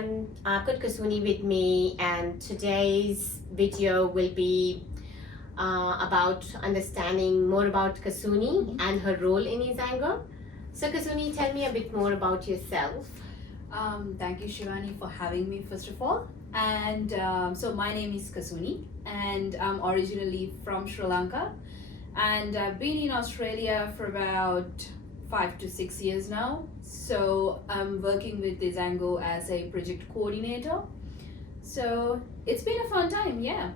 everyone, Good Kasuni with me, and today's video will be about understanding more about Kasuni and her role in eZaango. So Kasuni, tell me a bit more about yourself. Thank you, Shivani, for having me first of all. And so my name is Kasuni, and I'm originally from Sri Lanka, and I've been in Australia for about 5 to 6 years now. So I'm working with eZaango as a project coordinator. So it's been a fun time, yeah.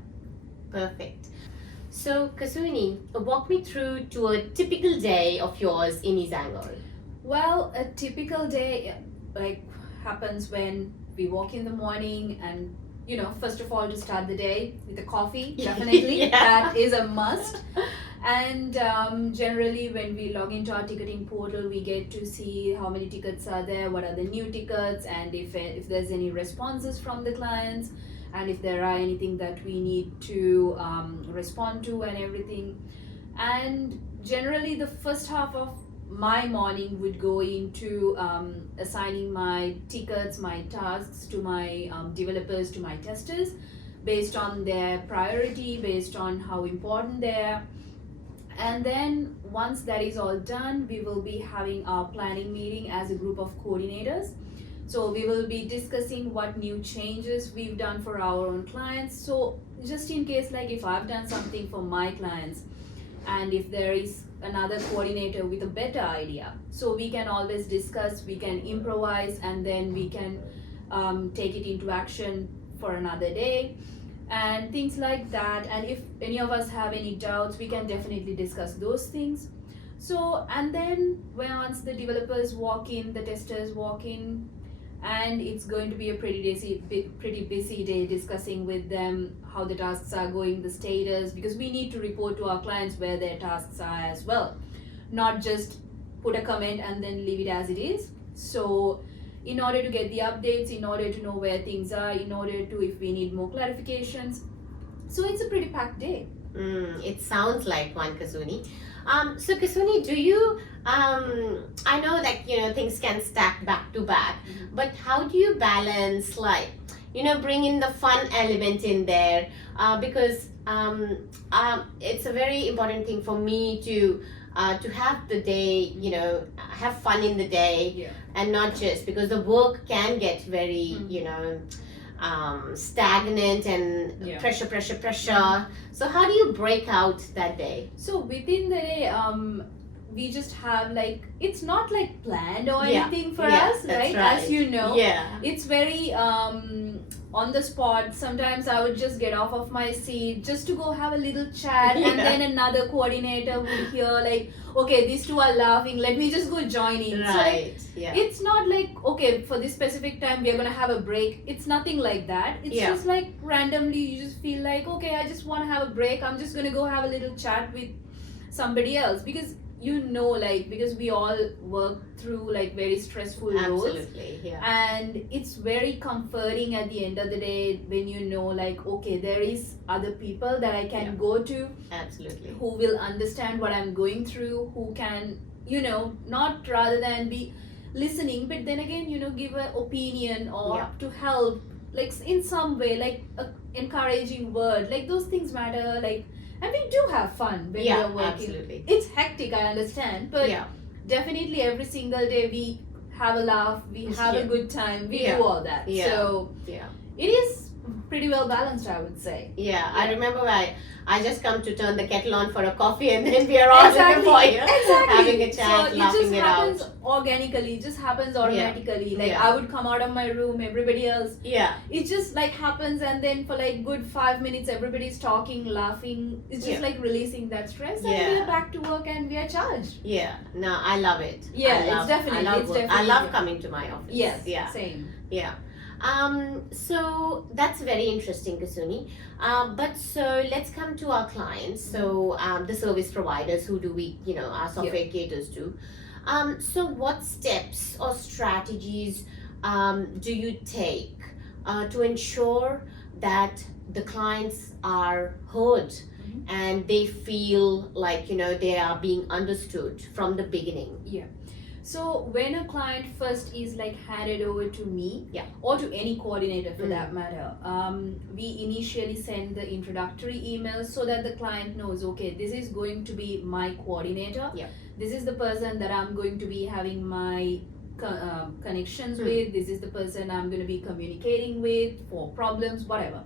Perfect. So Kasuni, walk me through to a typical day of yours in eZaango. Well, a typical day happens when we walk in the morning, and first of all, to start the day with a coffee, definitely. Yeah. That is a must. And generally when we log into our ticketing portal, we get to see how many tickets are there, what are the new tickets, and if there's any responses from the clients, and if there are anything that we need to respond to and everything. And generally the first half of my morning would go into assigning my tickets, my tasks to my developers, to my testers, based on their priority, based on how important they are. And then once that is all done, we will be having our planning meeting as a group of coordinators. So we will be discussing what new changes we've done for our own clients. So just in case, like if I've done something for my clients, and if there is another coordinator with a better idea, so we can always discuss, we can improvise, and then we can take it into action for another day and things like that. And if any of us have any doubts, we can definitely discuss those things. So, and then once the developers walk in, the testers walk in, and it's going to be a pretty busy day discussing with them how the tasks are going, the status, because we need to report to our clients where their tasks are as well, not just put a comment and then leave it as it is. So in order to get the updates, in order to know where things are, in order to, if we need more clarifications. So it's a pretty packed day. It sounds like one, Kasuni. So Kasuni, do you, I know that, things can stack back to back, but how do you balance, bring in the fun element in there? Because it's a very important thing for me to have the day, have fun in the day, Yeah. and not just because the work can get very, stagnant and Yeah. pressure. So how do you break out that day? So within the day, we just have it's not planned or Yeah. anything for Yeah, us, that's right? right. As you know, Yeah. it's very on the spot. Sometimes I would just get off of my seat just to go have a little chat, and Yeah. then another coordinator would hear okay, these two are laughing, let me just go join in. Right. So Yeah. it's not okay, for this specific time we are gonna have a break. It's nothing like that. It's Yeah. just randomly you just feel okay, I just want to have a break, I'm just gonna go have a little chat with somebody else, because because we all work through very stressful roles. Absolutely. Yeah. And it's very comforting at the end of the day when okay, there is other people that I can Yeah. go to, Absolutely. who will understand what I'm going through, who can not rather than be listening, but then again give an opinion or Yeah. to help in some way, a encouraging word, those things matter. And we do have fun when we Yeah. are working. Absolutely. It's hectic, I understand, but Yeah. definitely every single day we have a laugh, we have Yeah. a good time, we Yeah. do all that. Yeah. So Yeah. it is pretty well balanced, I would say. Yeah. I remember I just come to turn the kettle on for a coffee, and then we are all sitting for having a chat, So it laughing just it happens out. organically, it just happens automatically. Yeah. I would come out of my room, everybody else, Yeah. it just happens, and then for good 5 minutes everybody's talking, laughing. It's just Yeah. releasing that stress, and we Yeah. are back to work and we are charged. Yeah. No, I love it. Yeah, I love, it's definitely- I love it's work. I definitely love good. coming to my office. Yes, Yeah. same. Yeah. So that's very interesting, Kasuni. But so let's come to our clients. So the service providers, who do we, our software caters to. So what steps or strategies do you take to ensure that the clients are heard and they feel they are being understood from the beginning? Yeah. So when a client first is like handed over to me, Yeah. or to any coordinator for that matter, we initially send the introductory emails so that the client knows, okay, this is going to be my coordinator. Yeah. This is the person that I'm going to be having my connections with. This is the person I'm going to be communicating with for problems, whatever.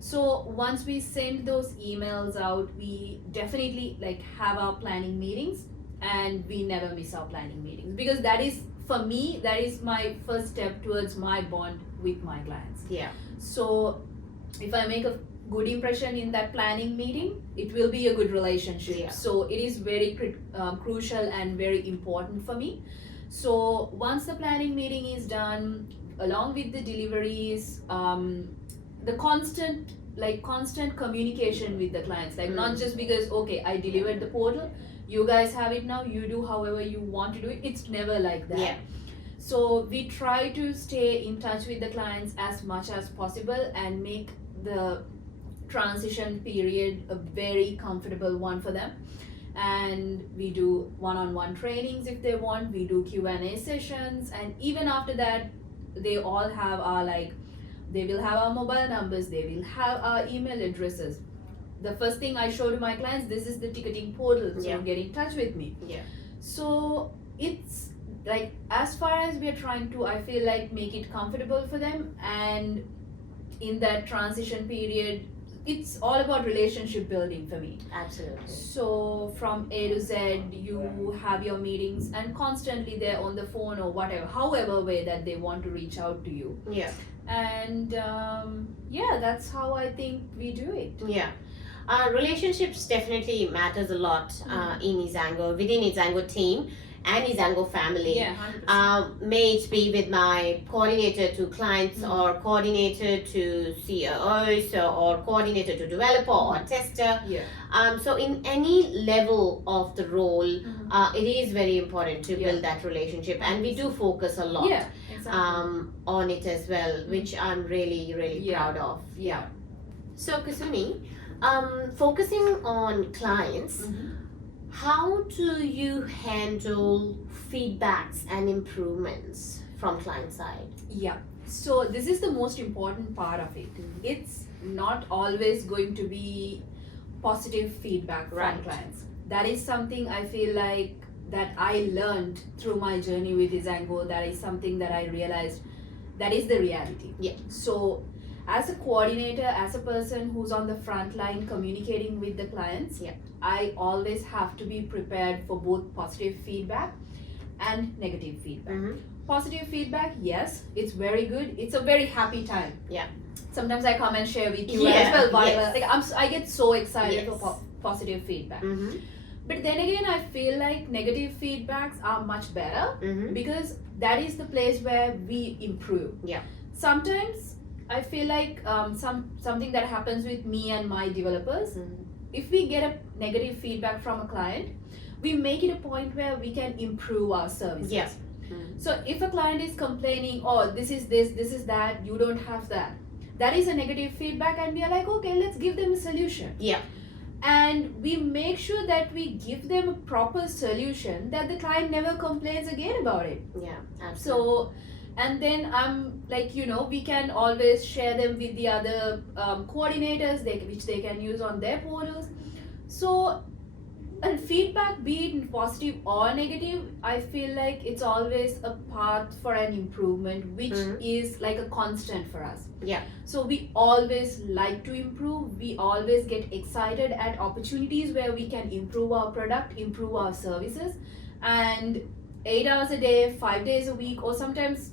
So once we send those emails out, we definitely like have our planning meetings, and we never miss our planning meetings, because that is, for me, that is my first step towards my bond with my clients. Yeah. So if I make a good impression in that planning meeting, it will be a good relationship. Yeah. So it is very crucial and very important for me. So once the planning meeting is done, along with the deliveries, the constant communication with the clients, like not just because, okay, I delivered the portal, you guys have it now, you do however you want to do it. It's never like that. Yeah. So we try to stay in touch with the clients as much as possible and make the transition period a very comfortable one for them. And we do one-on-one trainings if they want, we do Q&A sessions, and even after that, they all have our they will have our mobile numbers, they will have our email addresses. The first thing I show to my clients, this is the ticketing portal, so get in touch with me. Yeah. So it's like, as far as we're trying to, I feel like, make it comfortable for them, and in that transition period, it's all about relationship building for me. Absolutely. So from A to Z, you have your meetings, and constantly they're on the phone or whatever, however way that they want to reach out to you. Yeah. And yeah, that's how I think we do it. Yeah. Relationships definitely matters a lot in eZaango, within eZaango team and eZaango family. Yeah, 100%. May it be with my coordinator to clients or coordinator to COOs or coordinator to developer or tester. Yeah. So in any level of the role, it is very important to build that relationship, and we do focus a lot Yeah, exactly. on it as well, which I'm really proud of. Yeah. So Kasuni, focusing on clients, how do you handle feedbacks and improvements from client side? Yeah. So this is the most important part of it. It's not always going to be positive feedback from clients. That is something I feel like that I learned through my journey with eZaango. That is something that I realized that is the reality. Yeah. So as a coordinator, as a person who's on the front line communicating with the clients, I always have to be prepared for both positive feedback and negative feedback. Positive feedback, yes, it's very good. It's a very happy time. Yeah. Sometimes I come and share with you as well. I get so excited for positive feedback. But then again, I feel like negative feedbacks are much better because that is the place where we improve. Yeah. Sometimes I feel like something that happens with me and my developers, if we get a negative feedback from a client, we make it a point where we can improve our services. Yeah. So if a client is complaining, oh, this is this is that, you don't have that, that is a negative feedback, and we are like, okay, let's give them a solution. Yeah. And we make sure that we give them a proper solution that the client never complains again about it. Yeah, absolutely. So, and then we can always share them with the other coordinators which they can use on their portals. So, and feedback, be it positive or negative, I feel like it's always a path for an improvement, which is like a constant for us. Yeah. So we always like to improve. We always get excited at opportunities where we can improve our product, improve our services, and 8 hours a day, 5 days a week, or sometimes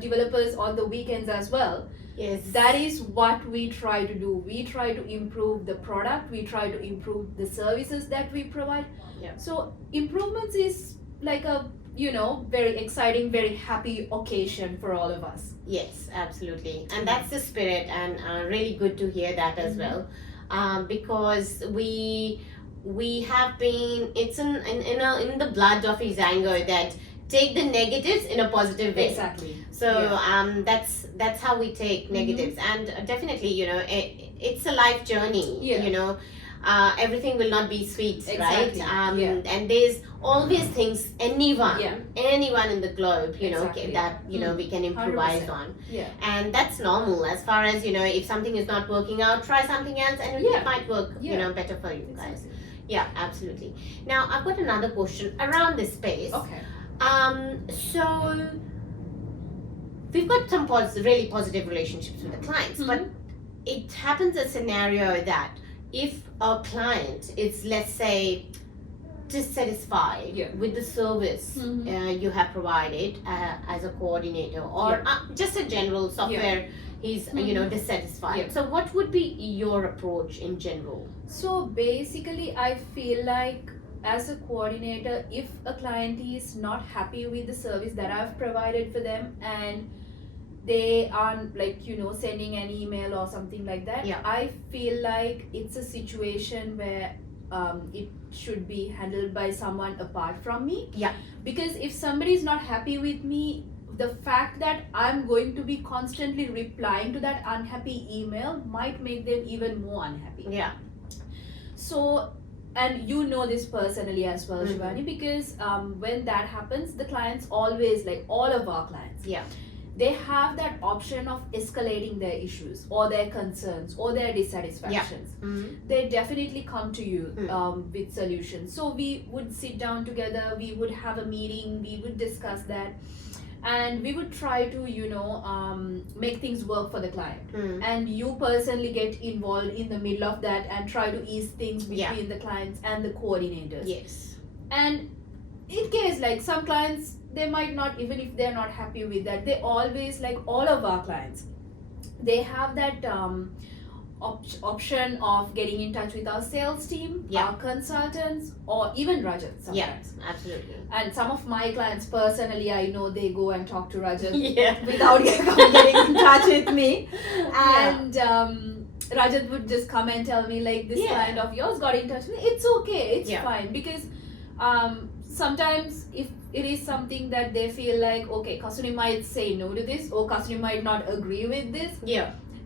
developers on the weekends as well. Yes. That is what we try to do. We try to improve the product. We try to improve the services that we provide. Yeah. So improvements is like a very exciting, very happy occasion for all of us. Yes, absolutely, and that's the spirit, and really good to hear that as well, because we have been, it's in the blood of eZaango that take the negatives in a positive way. Exactly. So that's how we take negatives, and definitely it's a life journey. everything will not be sweet, Exactly. right? Yeah. And there's always things anyone in the globe, you know, Exactly. that we can improvise 100%. on, Yeah. and that's normal. As far as if something is not working out, try something else, and Yeah. it might work, Yeah. better for you guys. Exactly. Yeah, absolutely. Now I've got another question around this space. Okay. So we've got some really positive relationships with the clients, but it happens a scenario that if a client is, let's say, dissatisfied with the service you have provided as a coordinator, or just a general software, he's dissatisfied. So what would be your approach in general? So basically, I feel like as a coordinator, if a client is not happy with the service that I've provided for them and they aren't sending an email or something like that, I feel like it's a situation where it should be handled by someone apart from me. Because if somebody is not happy with me, the fact that I'm going to be constantly replying to that unhappy email might make them even more unhappy. So, and you know this personally as well, Shivani, because when that happens, the clients always, like all of our clients, they have that option of escalating their issues or their concerns or their dissatisfactions. They definitely come to you with solutions. So we would sit down together, we would have a meeting, we would discuss that, and we would try to make things work for the client. And you personally get involved in the middle of that and try to ease things between the clients and the coordinators. And in case like some clients, they might not, even if they're not happy with that, they always, like all of our clients, they have that option of getting in touch with our sales team, our consultants, or even Rajat sometimes. Absolutely. And some of my clients personally, I know they go and talk to Rajat without getting in touch with me. And Rajat would just come and tell me like, this client of yours got in touch with me. It's okay, it's fine, because sometimes if it is something that they feel like, okay, Kasuni might say no to this, or Kasuni might not agree with this,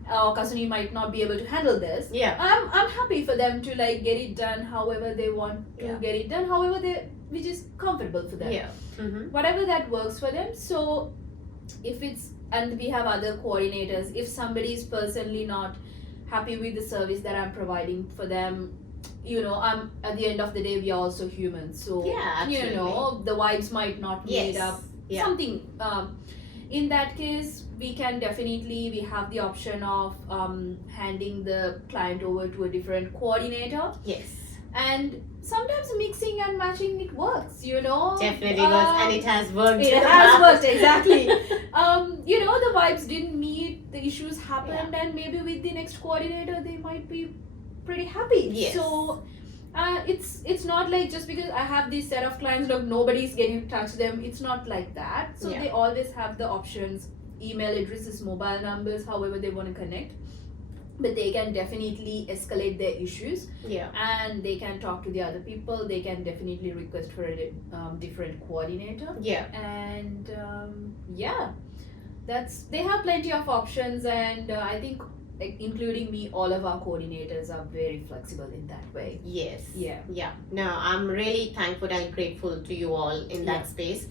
or Kasuni might not be able to handle this, I'm happy for them to like get it done however they want to get it done, however which is comfortable for them, whatever that works for them. So if it's, and we have other coordinators, if somebody is personally not happy with the service that I'm providing for them, I'm at the end of the day, we are also human, so the vibes might not meet up, something in that case, we can definitely, we have the option of handing the client over to a different coordinator. And sometimes mixing and matching, it works, Definitely works, and it has worked. It has worked, exactly. The vibes didn't meet, the issues happened, and maybe with the next coordinator, they might be pretty happy. So it's not like just because I have this set of clients, look, nobody's getting in touch with them, it's not like that. So they always have the options, email addresses, mobile numbers, however they want to connect, but they can definitely escalate their issues, and they can talk to the other people, they can definitely request for a different coordinator, and that's, they have plenty of options, and I think including me, all of our coordinators are very flexible in that way. No, I'm really thankful and grateful to you all in that space,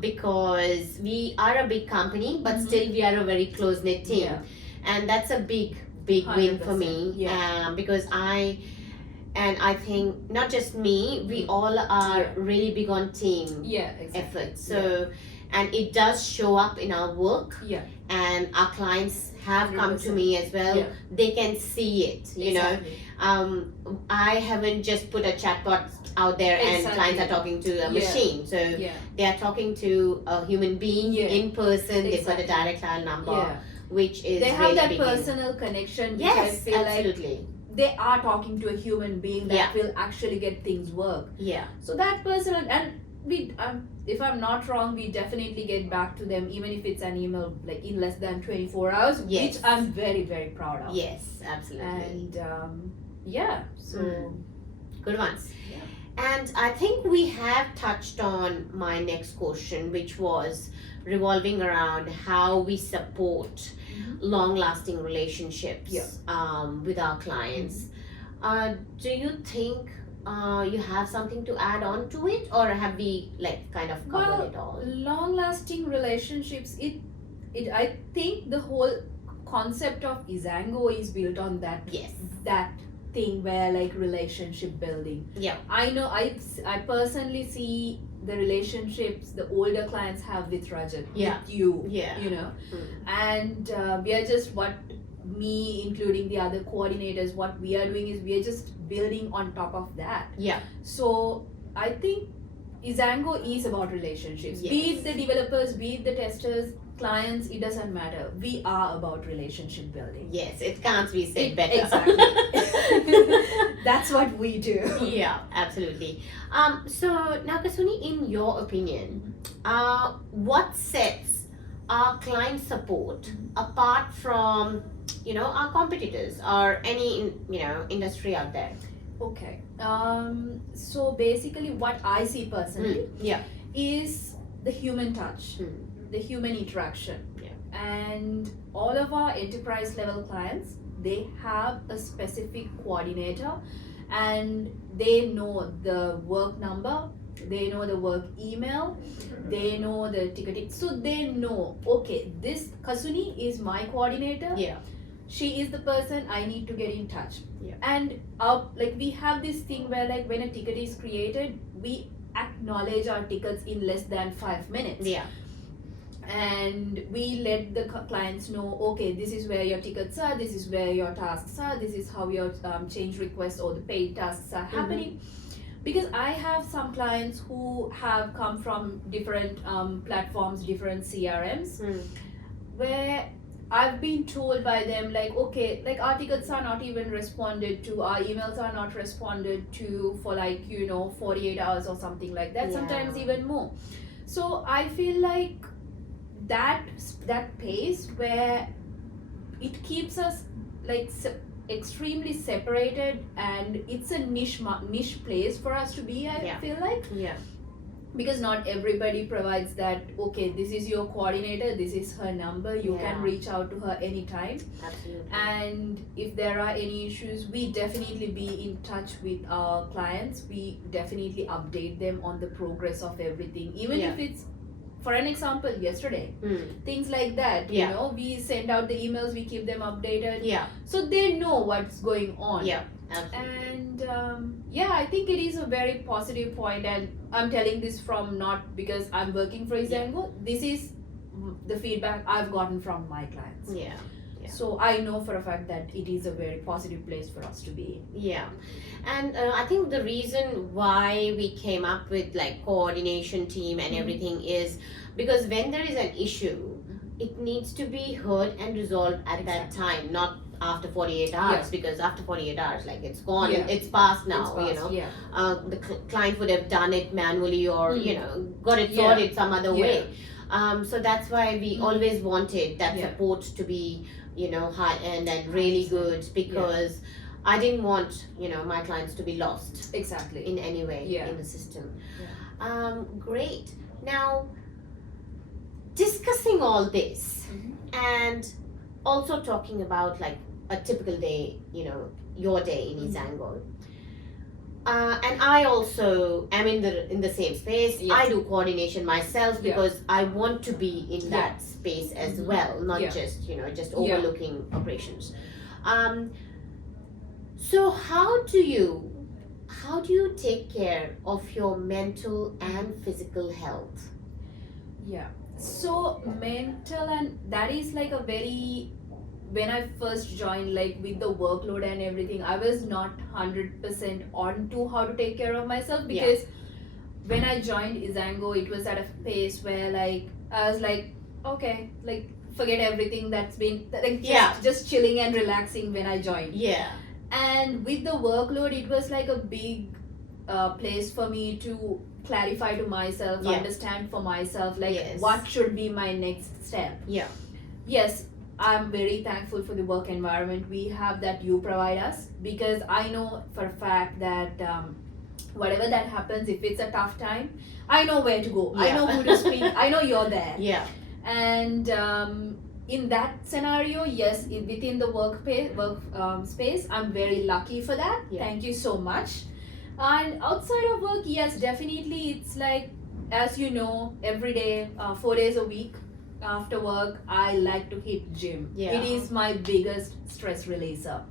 because we are a big company, but still we are a very close-knit team, and that's a big win for me, because I think not just me, we all are really big on team effort. So and it does show up in our work, and our clients have 100%. Come to me as well. They can see it, you know. I haven't just put a chatbot out there and clients are talking to a machine. So they are talking to a human being in person. They've got a direct dial number, which is they have really that personal connection, which I feel absolutely. Like they are talking to a human being that will actually get things work. So that personal, and we if I'm not wrong, we definitely get back to them even if it's an email like in less than 24 hours, which I'm very, very proud of. Absolutely. And so good ones. And I think we have touched on my next question, which was revolving around how we support long-lasting relationships with our clients. Do you think you have something to add on to it, or have we like kind of covered Well, it all? long-lasting relationships. I think the whole concept of eZaango is built on Yes. that thing where like relationship building. Yeah. I know I personally see the relationships the older clients have with Rajat, Yeah. with you, Yeah. you know, Mm. and we are just me including the other coordinators, what we are doing is we are just building on top of that. Yeah. So I think eZaango is about relationships. Yes. Be it the developers, be it the testers, clients, it doesn't matter. We are about relationship building. Yes, it can't be said better. Exactly. That's what we do. Yeah, absolutely. So now, Kasuni, in your opinion, what sets our client support apart from, you know, our competitors or any, you know, industry out there? Okay. So basically, what I see personally Yeah. is the human touch, the human interaction. Yeah. And all of our enterprise level clients, they have a specific coordinator and they know the work number, they know the work email, they know the ticketing. So they know, okay, this Kasuni is my coordinator. Yeah. She is the person I need to get in touch. Yeah. And like we have this thing where like when a ticket is created, we acknowledge our tickets in less than 5 minutes. Yeah. And we let the clients know, okay, this is where your tickets are, this is where your tasks are, this is how your change requests or the paid tasks are happening. Because I have some clients who have come from different platforms, different CRMs, where I've been told by them like, okay, like our tickets are not even responded to, our emails are not responded to for like, you know, 48 hours or something like that, Yeah. sometimes even more. So I feel like that pace where it keeps us like extremely separated, and it's a niche place for us to be. I feel like, Yeah. because not everybody provides that. Okay, this is your coordinator, this is her number, you can reach out to her anytime. Absolutely. And if there are any issues, we definitely be in touch with our clients, we definitely update them on the progress of everything, even if it's, for an example, yesterday, things like that, you know, we send out the emails, we keep them updated, so they know what's going on. And I think it is a very positive point, and I'm telling this from not because I'm working for eZaango. This is the feedback I've gotten from my clients. So I know for a fact that it is a very positive place for us to be in. Yeah. And I think the reason why we came up with like coordination team and everything is because when there is an issue, it needs to be heard and resolved at that time, not after 48 hours, because after 48 hours, like it's gone, it's past now, you know. The client would have done it manually or, you know, got it sorted some other way. So that's why we always wanted that support to be, you know, high end and really good, because I didn't want, you know, my clients to be lost in any way in the system. Great. Now, discussing all this and also talking about like a typical day, you know, your day in eZaango. And I also am in the same space. I do coordination myself because I want to be in that space as well, not just, you know, just overlooking operations. So how do you take care of your mental and physical health? So mental, and that is like a very, when I first joined, like with the workload and everything, I was not 100% on to how to take care of myself, because when I joined eZaango, it was at a pace where like I was like, okay, like forget everything that's been like just chilling and relaxing when I joined. And with the workload, it was like a big place for me to clarify to myself, understand for myself, like what should be my next step. Yes, I'm very thankful for the work environment we have that you provide us, because I know for a fact that whatever that happens, if it's a tough time, I know where to go. I know who to speak. I know you're there. And in that scenario, yes, within the work space, I'm very lucky for that. Yeah. Thank you so much. And outside of work, yes, definitely, it's like, as you know, every day, 4 days a week after work, I like to hit gym. Yeah. It is my biggest stress releaser.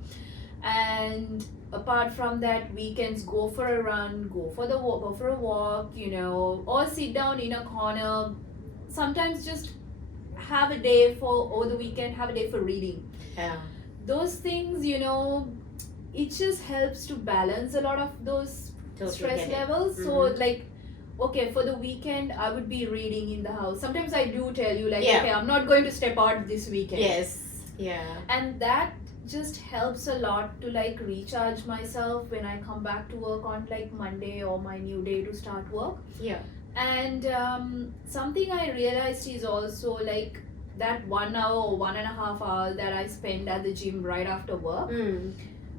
And apart from that, weekends, go for a run, go for a walk, or sit down in a corner. Sometimes just have a day over the weekend, have a day for reading. Yeah. Those things, it just helps to balance a lot of those Totally stress get it. levels. So like, okay, for the weekend, I would be reading in the house. Sometimes I do tell you, like, Yeah. okay, I'm not going to step out this weekend. Yes. Yeah. And that just helps a lot to like recharge myself when I come back to work on like Monday or my new day to start work. Yeah. And something I realized is also like that 1 hour or 1.5 hours that I spend at the gym right after work.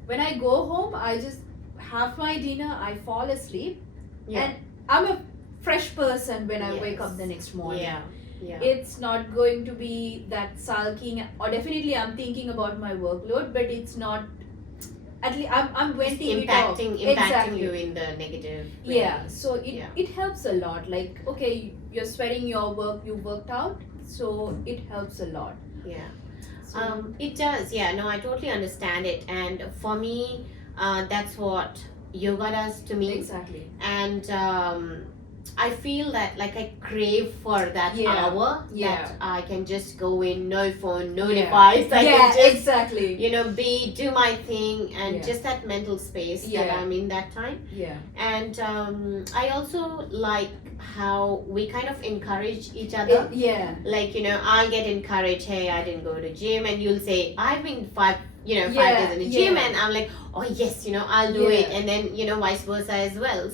When I go home, I just have my dinner, I fall asleep, Yeah. and I'm a fresh person when I wake Yes. up the next morning. Yeah. Yeah. It's not going to be that sulking, or definitely I'm thinking about my workload, but it's not, at least I'm venting it off. impacting Exactly. you in the negative way. Yeah, so it helps a lot. Like, okay, you're sweating your work, you worked out, so it helps a lot. Yeah. So, It does. Yeah. No, I totally understand it. And for me, that's what yoga does to me. exactly. And I feel that like I crave for that Yeah. hour Yeah. that I can just go in, no phone, no Yeah. device. I Yeah, can just exactly. do my thing, and Yeah. just that mental space that Yeah. I'm in that time. Yeah. And I also like how we kind of encourage each other. Yeah. Like, I get encouraged, hey, I didn't go to gym, and you'll say, I've been 5 Yeah, days in the gym, yeah. and I'm like, oh yes, I'll do Yeah. it, and then vice versa as well.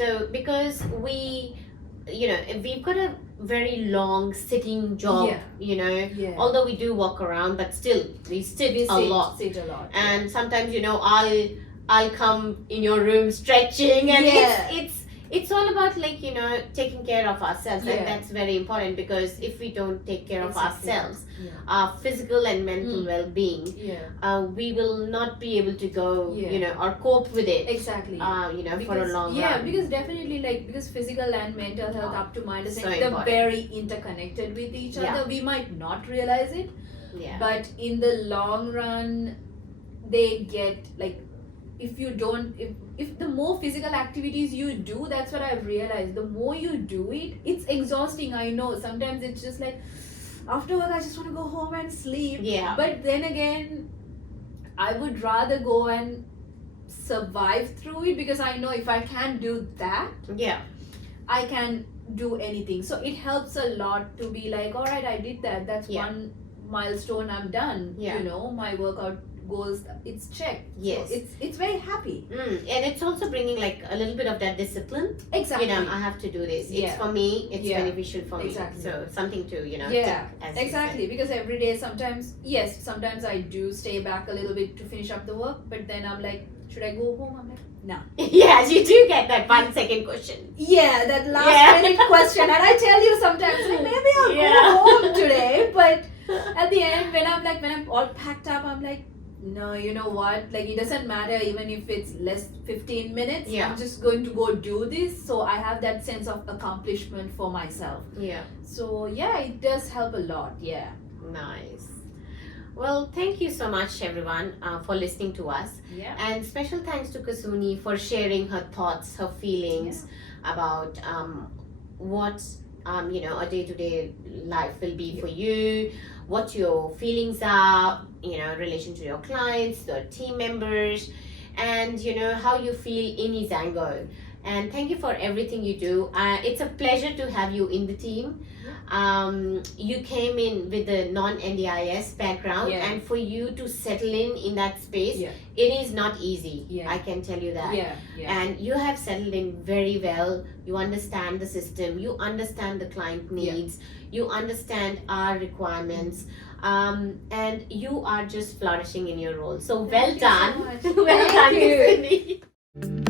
So because we've got a very long sitting job, Yeah. although we do walk around, but still we sit We a lot. sit a lot. And sometimes I'll come in your room stretching, and Yeah. it's all about like taking care of ourselves, Yeah. and that's very important, because if we don't take care of Exactly. ourselves, Yeah. our physical and mental well-being, Yeah. we will not be able to go Yeah. or cope with it Exactly. for a long yeah, run. because definitely, like, because physical and mental health, up to my understanding, So they're important. very interconnected with each Yeah. other. We might not realize it, Yeah. but in the long run, they get like, if you don't, if the more physical activities you do, that's what I've realized, the more you do it, it's exhausting. I know sometimes it's just like, after work I just want to go home and sleep. Yeah. But then again, I would rather go and survive through it, because I know if I can do that, Yeah. I can do anything. So it helps a lot to be like, all right, I did that. That's Yeah. one milestone, I'm done. Yeah. My workout goals, it's checked. Yes. So it's very happy. And it's also bringing like a little bit of that discipline. Exactly. I have to do this. It's Yeah. for me. It's Yeah. beneficial for Exactly. me. So something to Yeah, take, as you exactly. Because every day, sometimes I do stay back a little bit to finish up the work, but then I'm like, should I go home? I'm like, no. said. Yes, you do get that 1 second question. Yeah, that last minute question, and I tell you sometimes, like, maybe I'll Yeah. go home today, but at the end, when I'm all packed up, I'm like, no, you know what? Like, it doesn't matter even if it's less 15 minutes. Yeah. I'm just going to go do this, so I have that sense of accomplishment for myself. Yeah. So yeah, it does help a lot. Yeah. Nice. Well, thank you so much, everyone, for listening to us. Yeah. And special thanks to Kasuni for sharing her thoughts, her feelings about what a day-to-day life will be for you, what your feelings are, in relation to your clients, the team members, and how you feel in eZaango. And thank you for everything you do. It's a pleasure to have you in the team. You came in with a non-NDIS background, Yeah. and for you to settle in that space, Yeah. it is not easy. Yeah. I can tell you that. Yeah. Yeah. And you have settled in very well. You understand the system, you understand the client needs, you understand our requirements, and you are just flourishing in your role. So well Thank you so done. much. Well Thank done, you. Kasuni.